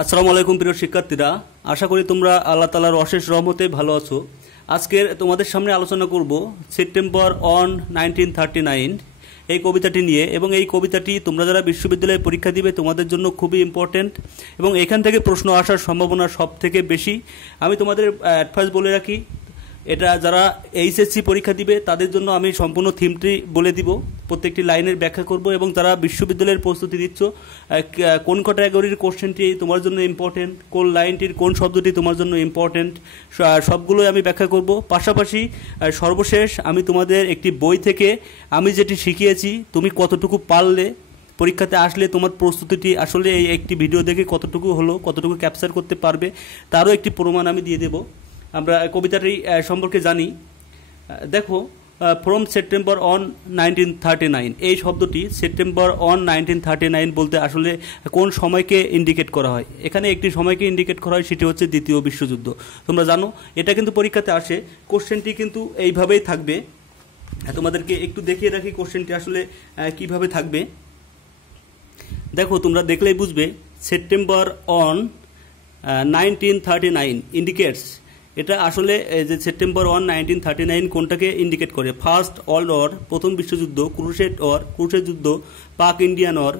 আসসালামু আলাইকুম প্রিয় শিক্ষার্থীরা, আশা করি তোমরা আল্লাহ তাআলার অশেষ রহমতে ভালো আছো। আজকে তোমাদের সামনে আলোচনা করব সেপ্টেম্বর অন 1939 এই কবিতাটি নিয়ে, এবং এই কবিতাটি তোমরা যারা বিশ্ববিদ্যালয়ে পরীক্ষা দিবে তোমাদের জন্য খুবই ইম্পর্টেন্ট এবং এখান থেকে প্রশ্ন আসার সম্ভাবনা সব থেকে বেশি। আমি তোমাদের অ্যাডভাইস বলে রাখি, এটা যারা এইচএসসি পরীক্ষা দিবে তাদের জন্য আমি সম্পূর্ণ থিমটি বলে দিব, প্রত্যেকটি লাইনের ব্যাখ্যা করব, এবং যারা বিশ্ববিদ্যালয়ের প্রস্তুতি দিচ্ছ কোন ক্যাটাগরির কোশ্চেনটি তোমার জন্য ইম্পর্টেন্ট, কোন লাইনটির কোন শব্দটি তোমার জন্য ইম্পর্টেন্ট, সবগুলোই আমি ব্যাখ্যা করব। পাশাপাশি সর্বশেষ আমি তোমাদের একটি বই থেকে আমি যেটি শিখিয়েছি তুমি কতটুকু পারলে পরীক্ষাতে আসলে তোমার প্রস্তুতিটি আসলে এই একটি ভিডিও দেখে কতটুকু হলো, কতটুকু ক্যাপচার করতে পারবে তারও একটি প্রমাণ আমি দিয়ে দেব। আমরা কবিতাটি সম্পর্কে জানি। দেখো, ফ্রম সেপ্টেম্বর অন 1939 এই শব্দটি সেপ্টেম্বর অন 1939 বলতে আসলে কোন সময়কে ইন্ডিকেট করা হয়? এখানে একটি সময়কে ইন্ডিকেট করা হয়, সেটি হচ্ছে দ্বিতীয় বিশ্বযুদ্ধ। তোমরা জানো এটা কিন্তু পরীক্ষাতে আসে, কোশ্চেনটি কিন্তু এইভাবেই থাকবে। তোমাদেরকে একটু দেখিয়ে রাখি কোশ্চেনটি আসলে কিভাবে থাকবে। দেখো, তোমরা দেখলেই বুঝবে সেপ্টেম্বর অন 1939 ইন্ডিকেটস, এটা আসলে যে সেপ্টেম্বর 1 1939 কোনটাকে ইন্ডিকেট করে? ফার্স্ট ওয়ার্ল্ড ওয়ার, প্রথম বিশ্বযুদ্ধ, ক্রুসেড ওয়ার, ক্রুসেড যুদ্ধ, পাক ইন্ডিয়ান ওয়ার,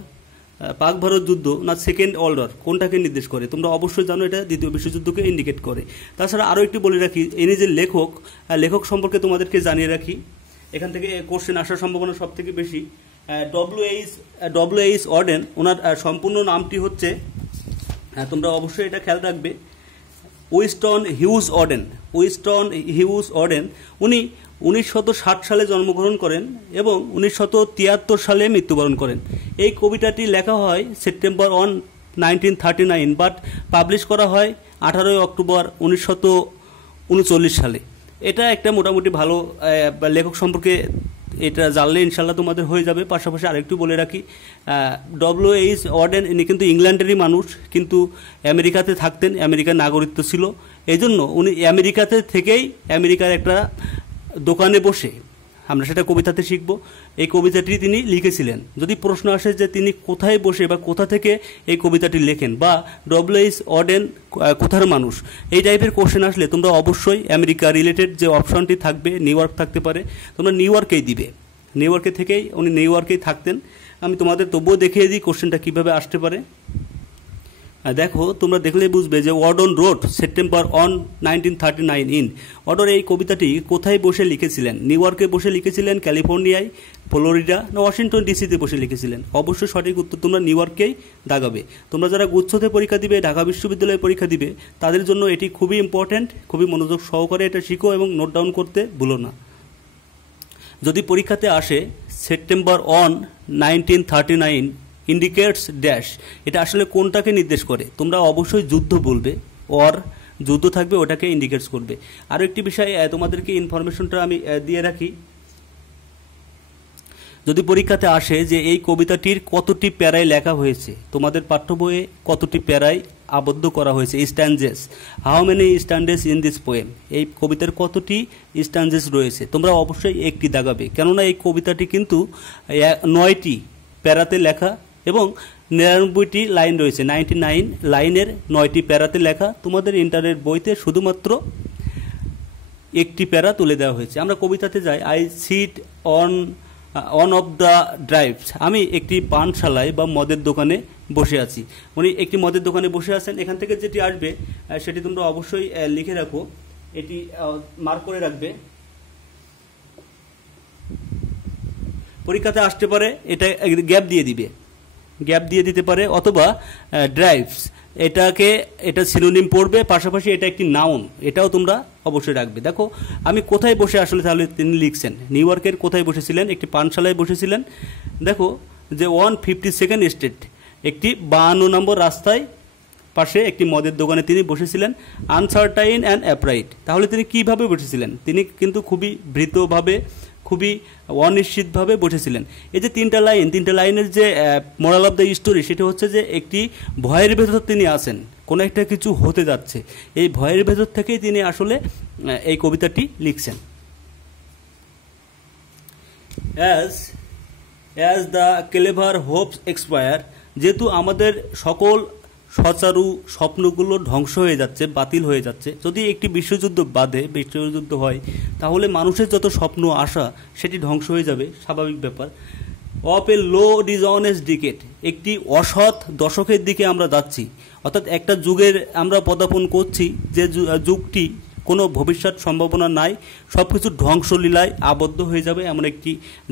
পাক ভারত যুদ্ধ, না সেকেন্ড ওয়ার্ল্ড ওয়ার, কোনটাকে নির্দেশ করে? তোমরা অবশ্যই জানো এটা দ্বিতীয় বিশ্বযুদ্ধকে ইন্ডিকেট করে। তাছাড়া আরও একটু বলে রাখি, ইনি যে লেখক সম্পর্কে তোমাদেরকে জানিয়ে রাখি, এখান থেকে কোশ্চেন আসার সম্ভাবনা সব থেকে বেশি। ডব্লিউ.এইচ. অর্ডেন, ওনার সম্পূর্ণ নামটি হচ্ছে, তোমরা অবশ্যই এটা খেয়াল রাখবে, উইনস্টন হিউজ অর্ডেন। উইনস্টন হিউজ অর্ডেন উনি 1960 সালে জন্মগ্রহণ করেন এবং 1973 সালে মৃত্যুবরণ করেন। এই কবিতাটি লেখা হয় সেপ্টেম্বর অন 1939, বাট পাবলিশ করা হয় 18 অক্টোবর 1939 সালে। এটা একটা মোটামুটি ভালো লেখক সম্পর্কে এটা জানলে ইনশাল্লাহ তোমাদের হয়ে যাবে। পাশাপাশি আরেকটু বলে রাখি, ডব্লিউ.এইচ. অর্ডেন ইনি কিন্তু ইংল্যান্ডেরই মানুষ, কিন্তু আমেরিকাতে থাকতেন, আমেরিকার নাগরিকত্ব ছিল। এই জন্য উনি আমেরিকাতে থেকেই আমেরিকার একটা দোকানে বসে, আমরা সেটা কবিতাতে শিখব, এই কবিতাটি তিনি লিখেছিলেন। যদি প্রশ্ন আসে যে তিনি কোথায় বসে বা কোথা থেকে এই কবিতাটি লেখেন, বা ডব্লিউ.এইচ. অর্ডেন কোথার মানুষ, এই টাইপের কোশ্চেন আসলে তোমরা অবশ্যই আমেরিকা রিলেটেড যে অপশনটি থাকবে, নিউ ইয়র্ক থাকতে পারে, তোমরা নিউ ইয়র্কেই দিবে। নিউ ইয়র্কে থেকেই উনি নিউ ইয়র্কেই থাকতেন। আমি তোমাদের তবুও দেখিয়ে দিই কোশ্চেনটা কীভাবে আসতে পারে। দেখো, তোমরা দেখলেই বুঝবে যে warden road September on 1939 in. Warden এই কবিতাটি কোথায় বসে লিখেছিলেন? নিউ ইয়র্কে বসে লিখেছিলেন, ক্যালিফোর্নিয়ায়, ফ্লোরিডা, না ওয়াশিংটন ডিসিতে বসে লিখেছিলেন? অবশ্যই সঠিক উত্তর তোমরা নিউ ইয়র্কেই দাগাবে। তোমরা যারা গুচ্ছতে পরীক্ষা দিবে, ঢাকা বিশ্ববিদ্যালয়ে পরীক্ষা দিবে, তাদের জন্য এটি খুবই ইম্পর্ট্যান্ট। খুবই মনোযোগ সহকারে এটা শিখো এবং নোট ডাউন করতে ভুলো না। যদি পরীক্ষাতে আসে সেপ্টেম্বর অন 1939 ইন্ডিকেটস ড্যাশ, এটা আসলে কোনটাকে নির্দেশ করে? তোমরা অবশ্যই যুদ্ধ বলবে, অর যুদ্ধ থাকবে, ওটাকে ইন্ডিকেটস করবে। আরও একটি বিষয় তোমাদেরকে ইনফরমেশনটা আমি দিয়ে রাখি, যদি পরীক্ষাতে আসে যে এই কবিতাটির কতটি প্যারায় লেখা হয়েছে, তোমাদের পাঠ্য বইয়ে কতটি প্যারায় আবদ্ধ করা হয়েছে, stanzas, how many stanzas in this poem, এই কবিতার কতটি স্ট্যান্ডেস রয়েছে? তোমরা অবশ্যই একটি দাগাবে, কেননা এই কবিতাটি কিন্তু 9টি প্যারাতে লেখা এবং 99টি লাইন রয়েছে। 99 লাইনের 9টি প্যারাতে লেখা। তোমাদের ইন্টারের বইতে শুধুমাত্র একটি প্যারা তুলে দেওয়া হয়েছে। আমরা কবিতাতে যাই, I sit on of the drives, আমি একটি পানশালায় বা মদের দোকানে বসে আছি। উনি একটি মদের দোকানে বসে আছেন। এখান থেকে যেটি আসবে সেটি তোমরা অবশ্যই লিখে রাখো, এটি মার্ক করে রাখবে। পরীক্ষাতে আসতে পারে, এটা গ্যাপ দিয়ে দিবে, গ্যাপ দিয়ে দিতে পারে, অথবা ড্রাইভস, এটা সিনোনিম পড়বে, পাশাপাশি এটা একটি নাউন, এটাও তোমরা অবশ্যই রাখবে। দেখো, আমি কোথায় বসে আসলে তাহলে তিনি লিখছেন, নিউ ইয়র্কের কোথায় বসেছিলেন? একটি পানশালায় বসেছিলেন। দেখো যে 152nd স্ট্রিট, একটি 52 নম্বর রাস্তায় পাশে একটি মদের দোকানে তিনি বসেছিলেন। আনসার্টাইন অ্যান্ড অ্যাপ্রাইট, তাহলে তিনি কিভাবে বসেছিলেন? তিনি কিন্তু খুবই ভীতভাবে, খুবই অনিশ্চিতভাবে বসেছিলেন। এই যে তিনটা লাইনের যে মোরাল অফ দ্য স্টোরি, সেটা হচ্ছে যে একটি ভয়ের ভেতর তিনি আছেন, কোনো একটা কিছু হতে যাচ্ছে, এই ভয়ের ভেতর থেকেই তিনি আসলে এই কবিতাটি লিখছেন। As the clever Hopes expire, যেহেতু আমাদের সকল সচারু স্বপ্নগুলো ধ্বংস হয়ে যাচ্ছে, বাতিল হয়ে যাচ্ছে। যদি একটি বিশ্বযুদ্ধ হয়, তাহলে মানুষের যত স্বপ্ন আশা সেটি ধ্বংস হয়ে যাবে, স্বাভাবিক ব্যাপার। Of A low dishonest decade, একটি অসৎ দশকের দিকে আমরা যাচ্ছি, অর্থাৎ একটা যুগের আমরা পদার্পণ করছি, যে যুগটি কোনো ভবিষ্যৎ সম্ভাবনা নাই, সব কিছু ধ্বংসলীলায় আবদ্ধ হয়ে যাবে, এমন একটি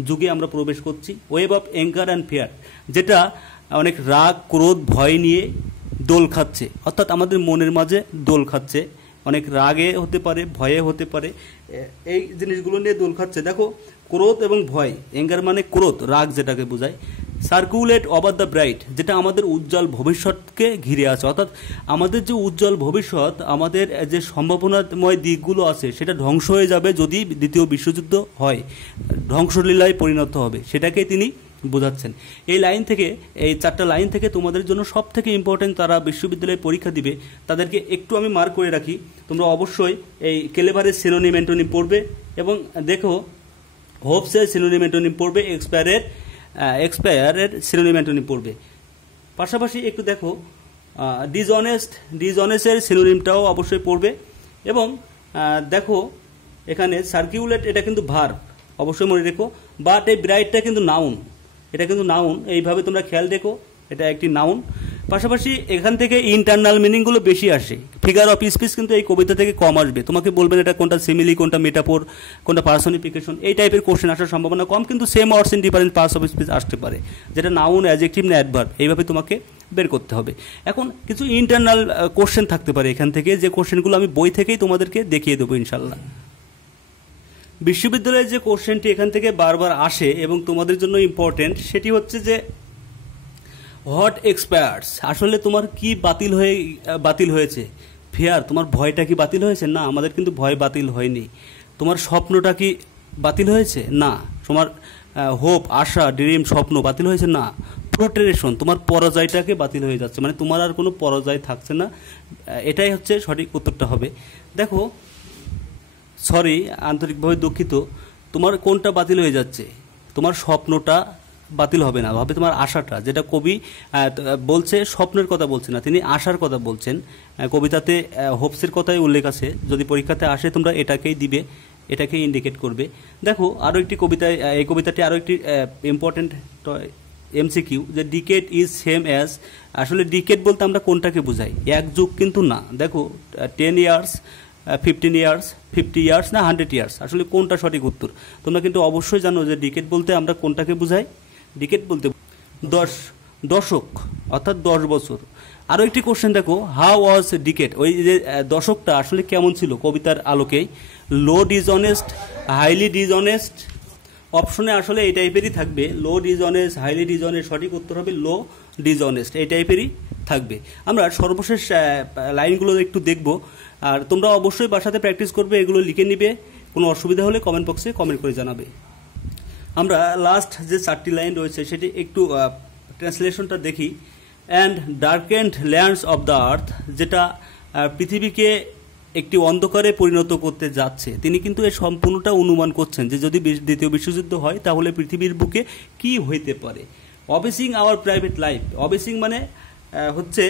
যুগে আমরা প্রবেশ করছি। Wave of anger and fear, যেটা অনেক রাগ, ক্রোধ, ভয় নিয়ে দোল খাচ্ছে, অর্থাৎ আমাদের মনের মাঝে দোল খাচ্ছে, অনেক রাগে হতে পারে, ভয়ে হতে পারে, এই জিনিসগুলো নিয়ে দোল খাচ্ছে। দেখো, ক্রোধ এবং ভয়, অ্যাঙ্গার মানে ক্রোধ, রাগ যেটাকে বোঝায়। সার্কুলেট ওভার দ্য ব্রাইট, যেটা আমাদের উজ্জ্বল ভবিষ্যৎকে ঘিরে আছে, অর্থাৎ আমাদের যে উজ্জ্বল ভবিষ্যৎ, আমাদের যে সম্ভাবনাময় দিকগুলো আছে, সেটা ধ্বংস হয়ে যাবে যদি দ্বিতীয় বিশ্বযুদ্ধ হয়, ধ্বংসলীলায় পরিণত হবে, সেটাকেই তিনি বোঝাচ্ছেন। এই লাইন থেকে, এই 4টা লাইন থেকে তোমাদের জন্য সব থেকে ইম্পর্টেন্ট, তারা বিশ্ববিদ্যালয়ে পরীক্ষা দিবে, তাদেরকে একটু আমি মার্ক করে রাখি। তোমরা অবশ্যই এই কেলেভারের সিনোনিম অ্যান্টোনিম পড়বে, এবং দেখো হোপসের সিনোনিম অ্যান্টোনিম পড়বে, এক্সপায়ারের সিনোনিম অ্যান্টোনিম পড়বে। পাশাপাশি একটু দেখো ডিসঅনেস্টের সিনোনিমটাও অবশ্যই পড়বে। এবং দেখো এখানে সার্কিউলেট, এটা কিন্তু ভার্ব, অবশ্যই মনে রেখো। বাট এই ব্রাইটটা কিন্তু নাউন, এটা কিন্তু নাউন, এইভাবে তোমরা খেয়াল রেখো, এটা একটি নাউন। পাশাপাশি এখান থেকে ইন্টারনাল মিনিংগুলো বেশি আসে, ফিগার অফ স্পিচ কিন্তু এই কবিতা থেকে কম আসবে। তোমাকে বলবেন এটা কোনটা সিমিলি, কোনটা মেটাফোর, কোনটা পার্সনিফিকেশন, এই টাইপের কোশ্চেন আসার সম্ভাবনা কম, কিন্তু same words in different parts of speech আসতে পারে, যেটা নাউন, অ্যাডজেক্টিভ না অ্যাডভার্ব, এইভাবে তোমাকে বের করতে হবে। এখন কিছু ইন্টারনাল কোশ্চেন থাকতে পারে এখান থেকে, যে কোশ্চেনগুলো আমি বই থেকেই তোমাদেরকে দেখিয়ে দেবো ইনশাল্লাহ। বিশ্ববিদ্যালয়ের যে কোশ্চেনটি এখান থেকে বারবার আসে এবং তোমাদের জন্য ইম্পর্টেন্ট, সেটি হচ্ছে যে হোয়াট এক্সপায়ার্স, আসলে তোমার কি বাতিল হয়েছে? ফিয়ার, তোমার ভয়টা কি বাতিল হয়েছে? না, আমাদের কিন্তু ভয় বাতিল হয়নি। তোমার স্বপ্নটা কি বাতিল হয়েছে? না। তোমার হোপ, আশা, ড্রিম, স্বপ্ন বাতিল হয়েছে? না। প্রোটেশন, তোমার পরাজয়টাকে বাতিল হয়ে যাচ্ছে, মানে তোমার আর কোনো পরাজয় থাকছে না, এটাই হচ্ছে সঠিক উত্তরটা হবে। দেখো, সরি, আন্তরিকভাবে দুঃখিত, তোমার কোনটা বাতিল হয়ে যাচ্ছে? তোমার স্বপ্নটা বাতিল হবে না, হবে তোমার আশাটা, যেটা কবি বলছে, স্বপ্নের কথা বলছে না, তিনি আশার কথা বলছেন। কবিতাতে হোপসের কথাই উল্লেখ আছে, যদি পরীক্ষাতে আসে তোমরা এটাকেই দিবে, এটাকেই ইন্ডিকেট করবে। দেখো আরও একটি কবিতায়, এই কবিতাটি আরও একটি ইম্পর্টেন্ট এমসিকিউ, যে ডিকেড ইজ সেম অ্যাজ, আসলে ডিকেড বলতে আমরা কোনটাকে বোঝাই? এক যুগ কিন্তু না। দেখো 10 ইয়ার্স, 15 ইয়ার্স, 50 ইয়ার্স না 100 ইয়ার্স, আসলে কোনটা সঠিক উত্তর? তোমরা কিন্তু অবশ্যই জানো যে ডিকেড বলতে আমরা কোনটাকে বোঝাই। ডিকেড বলতে দশক, অর্থাৎ 10 বছর। আরও একটি কোশ্চেন দেখো, হাউ ওয়াজ ডিকেড, ওই যে দশকটা আসলে কেমন ছিল কবিতার আলোকেই? লো ডিসঅনেস্ট, হাইলি ডিসঅনেস্ট, অপশনে আসলে এই টাইপেরই থাকবে, লো ডিসঅনেস্ট, হাইলি ডিসঅনেস্ট, সঠিক উত্তর হবে লো ডিসঅনেস্ট, এই টাইপেরই থাকবে। আমরা সর্বশেষ লাইনগুলো একটু দেখব, আর তোমরা অবশ্যই বাসাতে প্র্যাকটিস করবে, এগুলো লিখে নিবে, কোনো অসুবিধা হলে কমেন্ট বক্সে কমেন্ট করে জানাবে। আমরা লাস্ট যে 4টি লাইন রয়েছে সেটি একটু ট্রান্সলেশনটা দেখি। And ডার্কেন্ড lands of the earth, যেটা পৃথিবীকে একটি অন্ধকারে পরিণত করতে যাচ্ছে। তিনি কিন্তু এই সম্পূর্ণটা অনুমান করছেন যে যদি দ্বিতীয় বিশ্বযুদ্ধ হয় তাহলে পৃথিবীর বুকে কি হইতে পারে। অবেসিং আওয়ার প্রাইভেট লাইফ, অবেসিং মানে হচ্ছে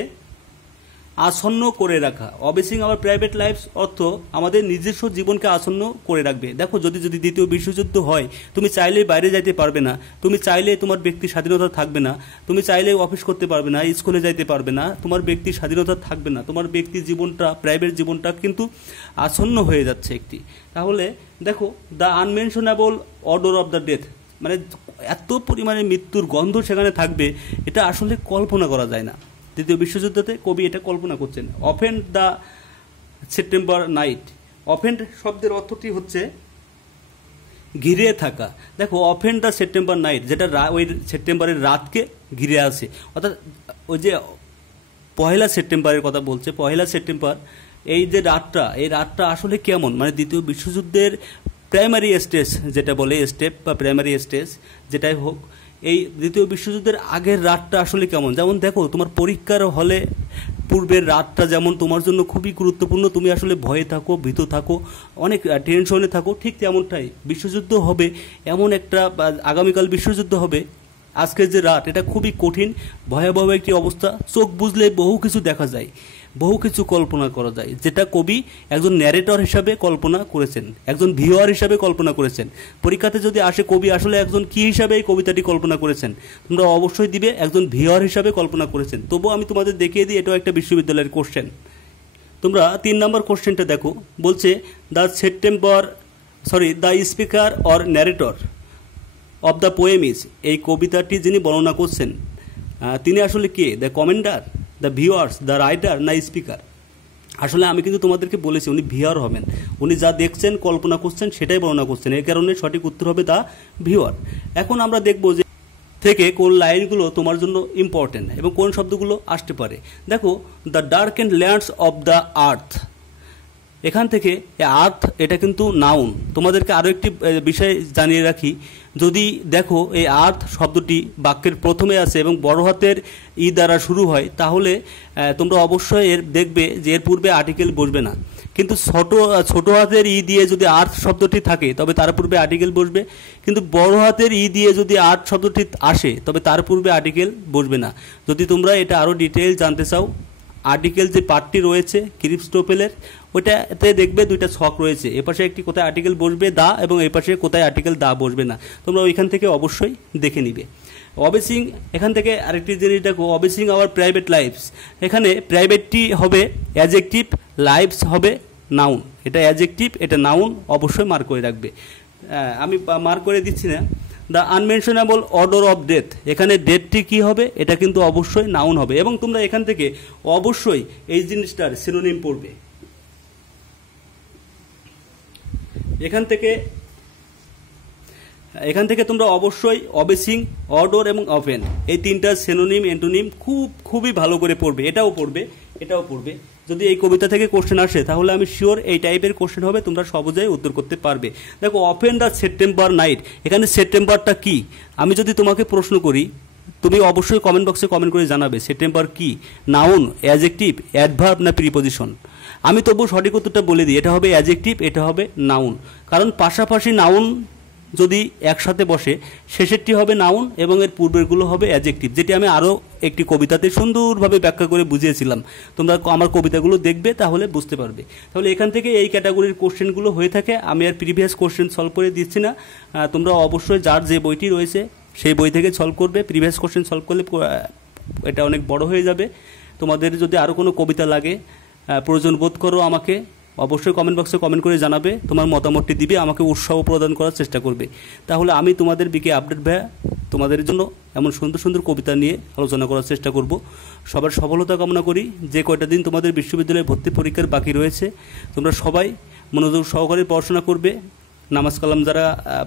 আসন্ন করে রাখা, অবেসিং আওয়ার প্রাইভেট লাইফ অর্থ আমাদের নিজস্ব জীবনকে আসন্ন করে রাখবে। দেখো যদি দ্বিতীয় বিশ্বযুদ্ধ হয়, তুমি চাইলেই বাইরে যাইতে পারবে না, তুমি চাইলে তোমার ব্যক্তি স্বাধীনতা থাকবে না, তুমি চাইলে অফিস করতে পারবে না, স্কুলে যাইতে পারবে না, তোমার ব্যক্তি স্বাধীনতা থাকবে না, তোমার ব্যক্তি জীবনটা, প্রাইভেট জীবনটা কিন্তু আসন্ন হয়ে যাচ্ছে একটি। তাহলে দেখো the unmentionable order of the death, মানে এত পরিমাণে মৃত্যুর গন্ধ সেখানে থাকবে, এটা আসলে কল্পনা করা যায় না। দ্বিতীয় বিশ্বযুদ্ধতে কবি এটা কল্পনা করছেন। Offend the September night, offend শব্দের অর্থটি হচ্ছে ঘিরে থাকা। দেখো অফেন্ড দ্য সেপ্টেম্বর নাইট, যেটা ওই সেপ্টেম্বরের রাতকে ঘিরে আছে, অর্থাৎ ওই যে 1 সেপ্টেম্বরের কথা বলছে, 1 সেপ্টেম্বর, এই যে রাতটা, এই রাতটা আসলে কেমন, মানে দ্বিতীয় বিশ্বযুদ্ধের প্রাইমারি স্টেজ যেটা বলে, স্টেপ বা প্রাইমারি স্টেজ যেটাই হোক, এই দ্বিতীয় বিশ্বযুদ্ধের আগের রাতটা আসলে কেমন। যেমন দেখো তোমার পরীক্ষার হলে পূর্বের রাতটা যেমন তোমার জন্য খুবই গুরুত্বপূর্ণ, তুমি আসলে ভয়ে থাকো, ভীত থাকো, অনেক টেনশনে থাকো, ঠিক তেমনটাই বিশ্বযুদ্ধ হবে, এমন একটা আগামীকাল বিশ্বযুদ্ধ হবে, আজকের যে রাত এটা খুবই কঠিন ভয়াবহ একটি অবস্থা। চোখ বুঝলে বহু কিছু দেখা যায়, বহু কিছু কল্পনা করা যায়, যেটা কবি একজন ন্যারেটর হিসাবে কল্পনা করেছেন, একজন ভিউয়ার হিসাবে কল্পনা করেছেন। পরীক্ষাতে যদি আসে কবি আসলে একজন কি হিসাবে এই কবিতাটি কল্পনা করেছেন, তোমরা অবশ্যই দিবে একজন ভিউয়ার হিসাবে কল্পনা করেছেন। তবুও আমি তোমাদের দেখিয়ে দিই, এটাও একটা বিশ্ববিদ্যালয়ের কোশ্চেন। তোমরা 3 নম্বর কোশ্চেনটা দেখো, বলছে the speaker or narrator of the poem is, এই কবিতাটি যিনি বর্ণনা করছেন তিনি আসলে কে? The commander, the viewers, the writer, না স্পিকার? আসলে আমি কিন্তু তোমাদেরকে বলেছি উনি ভিউয়ার হবেন, উনি যা দেখছেন কল্পনা করছেন সেটাই বর্ণনা করছেন, এই কারণে সঠিক উত্তর হবে দ্য ভিউয়ার। এখন আমরা দেখব যে থেকে কোন লাইনগুলো তোমার জন্য ইম্পর্টেন্ট এবং কোন শব্দগুলো আসতে পারে। দেখো, the dark and lands of the earth, এখান থেকে আর্থ এটা কিন্তু নাউন। তোমাদেরকে আরও একটি বিষয় জানিয়ে রাখি, যদি দেখো এই আর্থ শব্দটি বাক্যের প্রথমে আছে এবং বড় হাতের ই দ্বারা শুরু হয়, তাহলে তোমরা অবশ্যই এর দেখবে যে এর পূর্বে আর্টিকেল বসবে না। কিন্তু ছোট হাতের ই দিয়ে যদি আর্থ শব্দটি থাকে তবে তার পূর্বে আর্টিকেল বসবে, কিন্তু বড় হাতের ই দিয়ে যদি আর্থ শব্দটি আসে তবে তার পূর্বে আর্টিকেল বসবে না। যদি তোমরা এটা আরও ডিটেইল জানতে চাও, আর্টিকেল যে পার্টটি রয়েছে ক্রিপস্টোফেলের, ওইটাতে দেখবে 2টা ছক রয়েছে, এপাশে একটি কোথায় আর্টিকেল বসবে দা এবং এপাশে কোথায় আর্টিকেল দা বসবে না, তোমরা ওইখান থেকে অবশ্যই দেখে নিবে। অবেসিং, এখান থেকে আরেকটি জিনিস দেখো, অবেসিং আওয়ার প্রাইভেট লাইফস, এখানে প্রাইভেটটি হবে অ্যাডজেক্টিভ, লাইফস হবে নাউন। এটা অ্যাডজেক্টিভ, এটা নাউন, অবশ্যই মার্ক করে রাখবে। আমি মার্ক করে দিচ্ছি না। The unmentionable order of death, এখানে ডেথটি কি হবে? এটা কিন্তু অবশ্যই নাউন হবে এবং তোমরা এখান থেকে অবশ্যই এই জিনিসটার সিনোনিম পড়বে। এখান থেকে তোমরা অবশ্যই অবেসিং, অর্ডার এবং অফেন এই 3টা সিনোনিম এন্টোনিম খুবই ভালো করে পড়বে। এটাও পড়বে। যদি এই কবিতা থেকে কোশ্চেন আসে তাহলে আমি শিওর এই টাইপের কোশ্চেন হবে, তোমরা সহজেই উত্তর করতে পারবে। দেখো, অফেন দ্য সেপ্টেম্বর নাইট, এখানে সেপ্টেম্বরটা কি? আমি যদি তোমাকে প্রশ্ন করি, তুমি অবশ্যই কমেন্ট বক্সে কমেন্ট করে জানাবে সেপ্টেম্বর কি, নাউন, অ্যাডজেক্টিভ, অ্যাডভার্ব না প্রিপজিশন। আমি তবু সঠিক উত্তরটা বলে দিই, এটা হবে অ্যাডজেক্টিভ, এটা হবে নাউন। কারণ পাশাপাশি নাউন যদি একসাথে বসে, শেষেরটি হবে নাউন এবং এর পূর্বেরগুলো হবে অ্যাডজেক্টিভ, যেটি আমি আরও একটি কবিতাতে সুন্দরভাবে ব্যাখ্যা করে বুঝিয়েছিলাম। তোমরা আমার কবিতাগুলো দেখবে তাহলে বুঝতে পারবে। তাহলে এখান থেকে এই ক্যাটাগরির কোশ্চেনগুলো হয়ে থাকে। আমি আর প্রিভিয়াস কোশ্চেন সলভ করে দিচ্ছি না, তোমরা অবশ্যই যার যে বইটি রয়েছে সেই বই থেকে সলভ করবে। প্রিভিয়াস কোশ্চেন সলভ করলে এটা অনেক বড় হয়ে যাবে। তোমাদের যদি আরও কোনো কবিতা লাগে, প্রয়োজন বোধ করো, আমাকে অবশ্যই কমেন্ট বক্সে কমেন্ট করে জানাবে, তোমার মতামতটি দিবে, আমাকে উৎসাহ প্রদান করার চেষ্টা করবে। তাহলে আমি তোমাদের বিকে আপডেট ভাইয়া তোমাদের জন্য এমন সুন্দর সুন্দর কবিতা নিয়ে আলোচনা করার চেষ্টা করব। সবার সফলতা কামনা করি। যে কয়টা দিন তোমাদের বিশ্ববিদ্যালয়ে ভর্তি পরীক্ষার বাকি রয়েছে, তোমরা সবাই মনোযোগ সহকারে পড়াশোনা করবে। নামাজ কালাম, যারা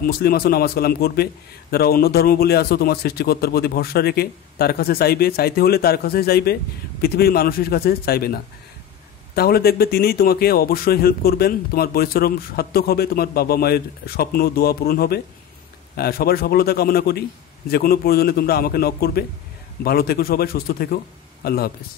মুসলিম আছো নামাজ কালাম করবে, যারা অন্য ধর্মবলী আছো তোমার সৃষ্টিকর্তার প্রতি ভরসা রেখে তার কাছে চাইতে হলে তার কাছে চাইবে, পৃথিবীর মানুষের কাছে চাইবে না। তাহলে দেখবে তিনিই তোমাকে অবশ্যই হেল্প করবেন, তোমার পরিশ্রম সার্থক হবে, তোমার বাবা মায়ের স্বপ্ন দোয়া পূরণ হবে। সবার সফলতা কামনা করি। যে কোনো প্রয়োজনে তোমরা আমাকে নক করবে। ভালো থেকো সবাই, সুস্থ থেকো। আল্লাহ হাফেজ।